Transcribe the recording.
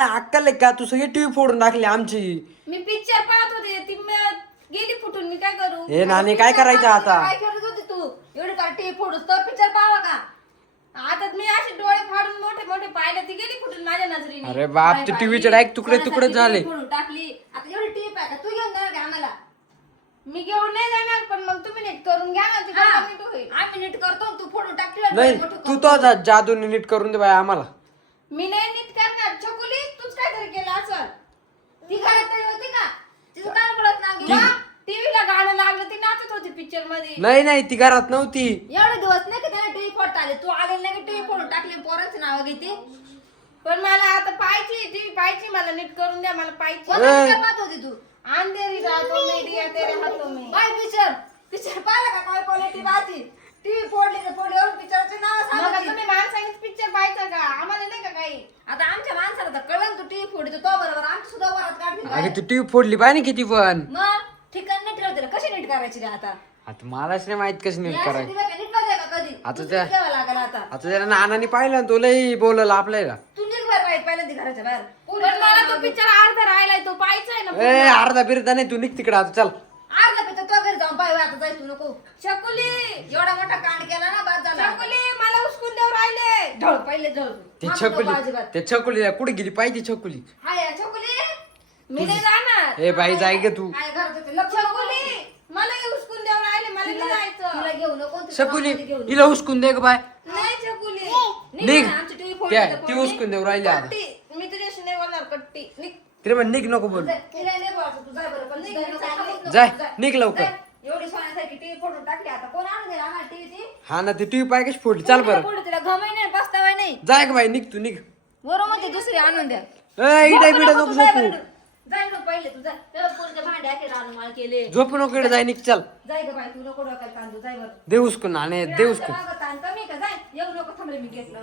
अक्कल आहे का? तू सगळी टीव्ही फोडून टाकली आमची. मी पिक्चर पाहत होते ती गेली फुटून, मी काय करू? हे नानी काय करायचं आता? काय करत होती तू? एवढी का टीव्ही फोडूस तर पिक्चर पाहावा का? आता मी असे डोळे फाडून मोठे मोठे पाहिले, ती गेली फुटून माझ्या नजरेने. अरे बाप, ते टीव्हीचे डायरेक्ट तुकडे तुकडे झाले. फोडून टाकली. आता एवढी टीव्ही पाहा तू घेऊन जाणार का आम्हाला? मी घेऊन नाही जाणार, पण मग तुम्ही नीट करून घ्या ना, ती हा. दोघं नीट होईल. आम्ही नीट करतो तू फोडून टाकली. नाही तू तो जादूने नीट करून दे बाय आम्हाला. मी नाही नीट करणार. छकुली, तूच काहीतरी केलं असं. ती घरात तरी होती का? तिचं काय पडत ना किंवा टीव्हीला गाणं लागलं, ती नाचत होती पिक्चर मध्ये. नाही ती घरात नव्हती. एवढे दिवस नाही का त्याला टीव्ही फोडता आले? तू आले नाही की टीव्ही फोडून टाकली, पोरांचं नाव घेते. पण मला आता पाहिजे टीव्ही, पाहिजे मला, नीट करून द्या मला पाहिजे. कोणता पिक्चर पाहत होती तू? अंधेरी रातों में दिया तेरे हाथों में. काय पिक्चर पाहिला का? काय क्वालिटी पाहती? टीव्ही फोडली तर फोडली. एवढं पिक्चरचे नाव मग सांगा. तुम्ही माणसांनीच पिक्चर पाहायचा का? आम्हाला नाही का काही? आता आमच्या माणसाला तर कळलं तू टीव्ही फोडतो तो बरोबर आमची सुद्धा वरात काढली अरे बाहेर. तू टीव्ही फोडली पाहिजे किती पण. मग ठिकाण नीट ठेवते कशी नीट करायची रे आता? आता मलाच नाही माहित कशी नीट यासाठी करायची. बघा, नीट नव्हते का कधी? आता दुसरीच त्या- द्यावं लागेल आता. आता त्याला नानाने पाहिलं ना, तो लई बोलला आपल्याला. तू निघ बाहेर पाहिजे पहिल्यांदा घराच्या बाहेर. पण मला तो पिक्चर अर्धा राहिलाय, तो पाहायचा आहे ना ए पूर्ण. अर्धा बिरदा नाही, तू निघ तिकडे आता चल. अर्धा पिक्चर तो घरी जाऊन पाहिजे आता जायच तू नको. छकुली, एवढा मोठा कांड केला ना बाद झाला. छकुली, मला उचकून देऊ राहिले. ढळ पहिले ढळ. ते मागं नको छकुली अजिबात. ते छकुली कुठे गेली पाहिजे छकुली. हाय या छकुली. मी नाही जाणार. ए बाई जाय ग तू. हाय घरात होते. लक्ष नको. छकुली, मला उचकून देऊ राहिले, मला नाही तिला जायचं. घेऊ नको. छकुली हिला उचकून दे ग बाय. नाही छकुली. निघ. आमची टीव्ही फोडली त्या तर ती फोडली. उचकून देऊ राहिली आता. कट्टी, मी तुझ्याशी नाही बोलणार. कट्टी निघ. तिला म्हण निघ नको बोल. तिला नाही बोलायचं, तू जाय बरं, पण निघ, जाय नको, जाय, थांबूच नको, जाय, जाय. निघ लवकर. जाय. एवढी सोन्यासारखी टीव्ही फोडून टाकली आता कोण आणून देणार आम्हाला टीव्ही ती? हा ना ती टीव्ही पाय कशी फोडली. चाल बरं. पुढे तिला घमही नाही पस्तावाय नाही. जाय ग बाई, निघ तू निघ. बरोबर म्हणते दुसरी आणून द्या. ए इडे बिडे नको तू जाय झोपू. बरं. जाय नको पहिले तू जाय. तेव्हा पोरीचे भांडे आखे रानमाळ केले. झोपू नको इकडे जाय, निघ चल. जाय ग बाई तू नको डोक्याला तांदू जाय बरं. दे उचकून आणि दे उचकून. ताण कमी का जाय येऊ नको थांबले मी घेतलं